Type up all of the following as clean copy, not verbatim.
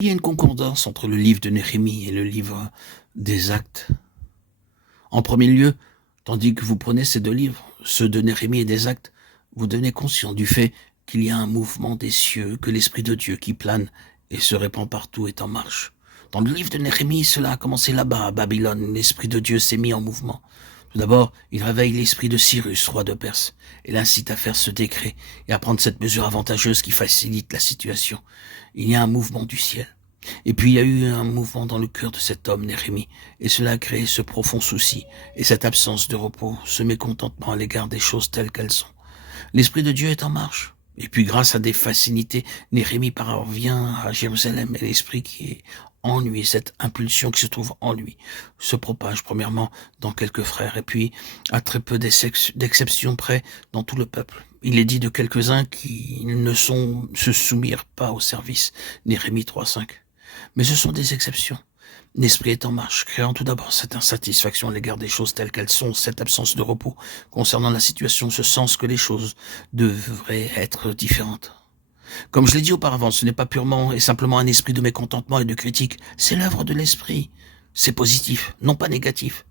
Il y a une concordance entre le livre de Néhémie et le livre des Actes. En premier lieu, tandis que vous prenez ces deux livres, ceux de Néhémie et des Actes, vous devenez conscient du fait qu'il y a un mouvement des cieux, que l'Esprit de Dieu qui plane et se répand partout est en marche. Dans le livre de Néhémie, cela a commencé là-bas, à Babylone. L'Esprit de Dieu s'est mis en mouvement. Tout d'abord, il réveille l'esprit de Cyrus, roi de Perse, et l'incite à faire ce décret et à prendre cette mesure avantageuse qui facilite la situation. Il y a un mouvement du ciel. Et puis il y a eu un mouvement dans le cœur de cet homme, Néhémie, et cela a créé ce profond souci, et cette absence de repos, ce mécontentement à l'égard des choses telles qu'elles sont. L'Esprit de Dieu est en marche. Et puis grâce à des facilités, Néhémie parvient à Jérusalem, et l'Esprit qui est en lui, cette impulsion qui se trouve en lui, se propage premièrement dans quelques frères, et puis à très peu d'exceptions près dans tout le peuple. Il est dit de quelques-uns qui ne se soumirent pas au service, Néhémie 3.5. Mais ce sont des exceptions. L'esprit est en marche, créant tout d'abord cette insatisfaction à l'égard des choses telles qu'elles sont, cette absence de repos concernant la situation, ce sens que les choses devraient être différentes. Comme je l'ai dit auparavant, ce n'est pas purement et simplement un esprit de mécontentement et de critique, c'est l'œuvre de l'esprit. C'est positif, non pas négatif.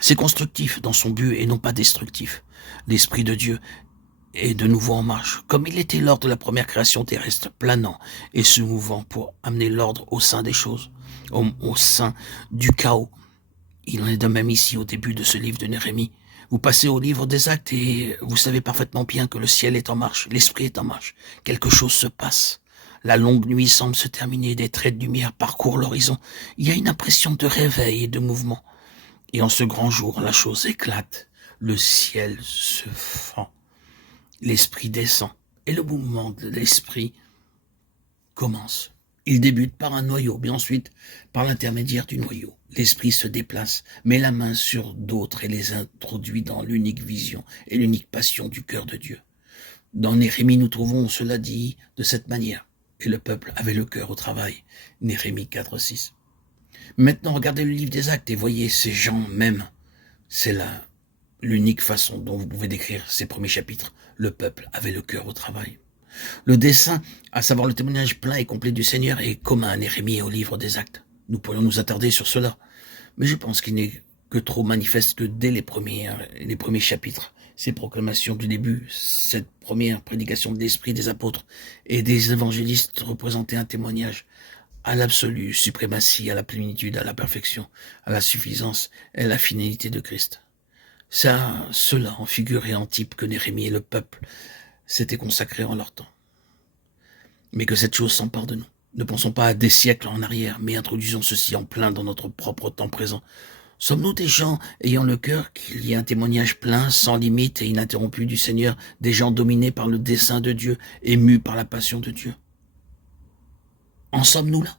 C'est constructif dans son but et non pas destructif. L'Esprit de Dieu est de nouveau en marche, comme il était lors de la première création terrestre, planant et se mouvant pour amener l'ordre au sein des choses, au sein du chaos. Il en est de même ici au début de ce livre de Néhémie. Vous passez au livre des Actes et vous savez parfaitement bien que le ciel est en marche, l'esprit est en marche. Quelque chose se passe. La longue nuit semble se terminer, des traits de lumière parcourent l'horizon. Il y a une impression de réveil et de mouvement. Et en ce grand jour, la chose éclate. Le ciel se fend. L'esprit descend. Et le mouvement de l'esprit commence. Il débute par un noyau, mais ensuite par l'intermédiaire du noyau. L'esprit se déplace, met la main sur d'autres et les introduit dans l'unique vision et l'unique passion du cœur de Dieu. Dans Néhémie, nous trouvons cela dit de cette manière. Et le peuple avait le cœur au travail. Néhémie 4.6. Maintenant, regardez le livre des Actes et voyez ces gens même. C'est là l'unique façon dont vous pouvez décrire ces premiers chapitres. Le peuple avait le cœur au travail. Le dessein, à savoir le témoignage plein et complet du Seigneur, est commun à Néhémie et au livre des Actes. Nous pourrions nous attarder sur cela, mais je pense qu'il n'est que trop manifeste que dès les premiers chapitres, ces proclamations du début, cette première prédication de l'esprit des apôtres et des évangélistes représentaient un témoignage à l'absolue suprématie, à la plénitude, à la perfection, à la suffisance et à la finalité de Christ. C'est à cela en figure et en type que Néhémie et le peuple s'étaient consacrés en leur temps. Mais que cette chose s'empare de nous. Ne pensons pas à des siècles en arrière, mais introduisons ceci en plein dans notre propre temps présent. Sommes-nous des gens ayant le cœur qu'il y ait un témoignage plein, sans limite et ininterrompu du Seigneur, des gens dominés par le dessein de Dieu, émus par la passion de Dieu? En sommes-nous là?